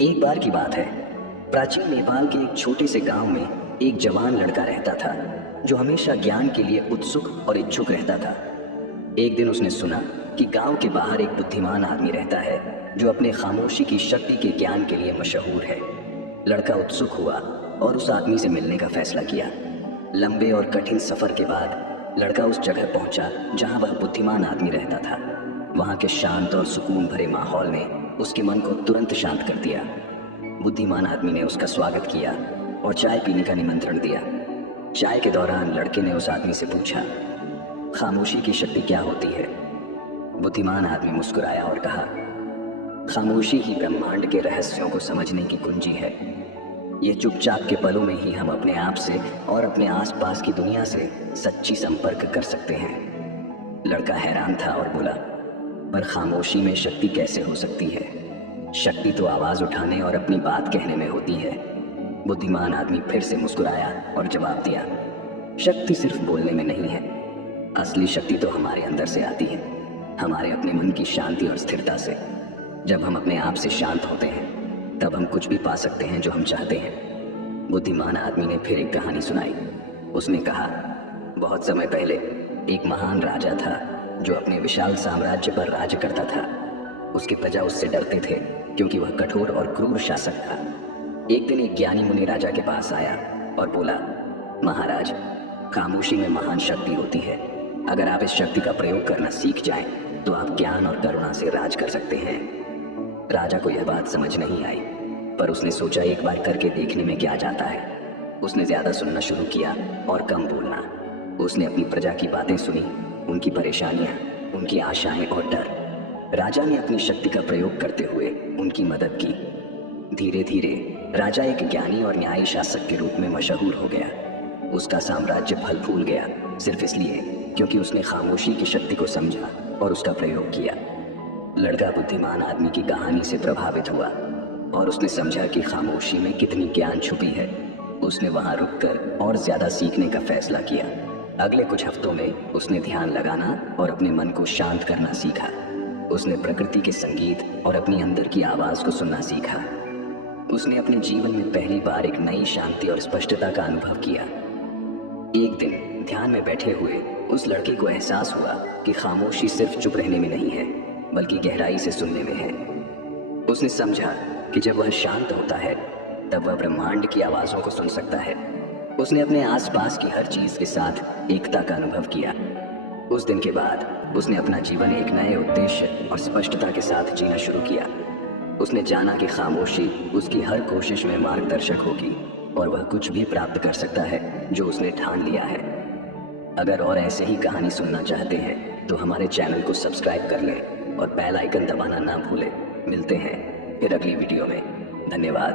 एक बार की बात है। प्राचीन नेपाल के एक छोटे से गांव में एक जवान लड़का रहता था जो हमेशा ज्ञान के लिए उत्सुक और इच्छुक रहता था। एक दिन उसने सुना कि गांव के बाहर एक बुद्धिमान आदमी रहता है जो अपने खामोशी की शक्ति के ज्ञान के लिए मशहूर है। लड़का उत्सुक हुआ और उस आदमी से मिलने का फैसला किया। लंबे और कठिन सफर के बाद लड़का उस जगह पहुंचा जहां वह बुद्धिमान आदमी रहता था। वहां के शांत और सुकून भरे माहौल ने उसके मन को तुरंत शांत कर दिया। बुद्धिमान आदमी ने उसका स्वागत किया और चाय पीने का निमंत्रण दिया। चाय के दौरान लड़के ने उस आदमी से पूछा, खामोशी की शक्ति क्या होती है? बुद्धिमान आदमी मुस्कुराया और कहा, खामोशी ही ब्रह्मांड के रहस्यों को समझने की कुंजी है। ये चुपचाप के पलों में ही हम अपने आप से और अपने आसपास की दुनिया से सच्ची संपर्क कर सकते हैं। लड़का हैरान था और बोला, पर खामोशी में शक्ति कैसे हो सकती है? शक्ति तो आवाज उठाने और अपनी बात कहने में होती है। बुद्धिमान आदमी फिर से मुस्कुराया और जवाब दिया, शक्ति सिर्फ बोलने में नहीं है। असली शक्ति तो हमारे अंदर से आती है, हमारे अपने मन की शांति और स्थिरता से। जब हम अपने आप से शांत होते हैं तब हम कुछ भी पा सकते हैं जो हम चाहते हैं। बुद्धिमान आदमी ने फिर एक कहानी सुनाई। उसने कहा, बहुत समय पहले एक महान राजा था जो अपने विशाल साम्राज्य पर राज करता था। उसकी प्रजा उससे डरते थे क्योंकि वह कठोर और क्रूर शासक था। एक दिन एक ज्ञानी मुनि राजा के पास आया और बोला, महाराज, खामोशी में महान शक्ति होती है। अगर आप इस शक्ति का प्रयोग करना सीख जाएं तो आप ज्ञान और करुणा से राज कर सकते हैं। राजा को यह बात समझ नहीं आई, पर उसने सोचा एक बार करके देखने में क्या जाता है। उसने ज्यादा सुनना शुरू किया और कम बोलना। उसने अपनी प्रजा की बातें सुनी, उनकी परेशानियां, उनकी आशाएं और डर। राजा ने अपनी शक्ति का प्रयोग करते हुए उनकी मदद की। धीरे धीरे राजा एक ज्ञानी और न्यायी शासक के रूप में मशहूर हो गया। उसका साम्राज्य फल फूल गया सिर्फ इसलिए क्योंकि उसने खामोशी की शक्ति को समझा और उसका प्रयोग किया। लड़का बुद्धिमान आदमी की कहानी से प्रभावित हुआ और उसने समझा कि खामोशी में कितनी ज्ञान छुपी है। उसने वहां रुककर और ज्यादा सीखने का फैसला किया। अगले कुछ हफ्तों में उसने ध्यान लगाना और अपने मन को शांत करना सीखा। उसने प्रकृति के संगीत और अपनी अंदर की आवाज को सुनना सीखा। उसने अपने जीवन में पहली बार एक नई शांति और स्पष्टता का अनुभव किया। एक दिन ध्यान में बैठे हुए उस लड़के को एहसास हुआ कि खामोशी सिर्फ चुप रहने में नहीं है बल्कि गहराई से सुनने में है। उसने समझा कि जब वह शांत होता है तब वह ब्रह्मांड की आवाजों को सुन सकता है। उसने अपने आसपास की हर चीज के साथ एकता का अनुभव किया। उस दिन के बाद उसने अपना जीवन एक नए उद्देश्य और स्पष्टता के साथ जीना शुरू किया। उसने जाना कि खामोशी उसकी हर कोशिश में मार्गदर्शक होगी और वह कुछ भी प्राप्त कर सकता है जो उसने ठान लिया है। अगर और ऐसे ही कहानी सुनना चाहते हैं तो हमारे चैनल को सब्सक्राइब कर लें और बेल आइकन दबाना ना भूलें। मिलते हैं फिर अगली वीडियो में। धन्यवाद।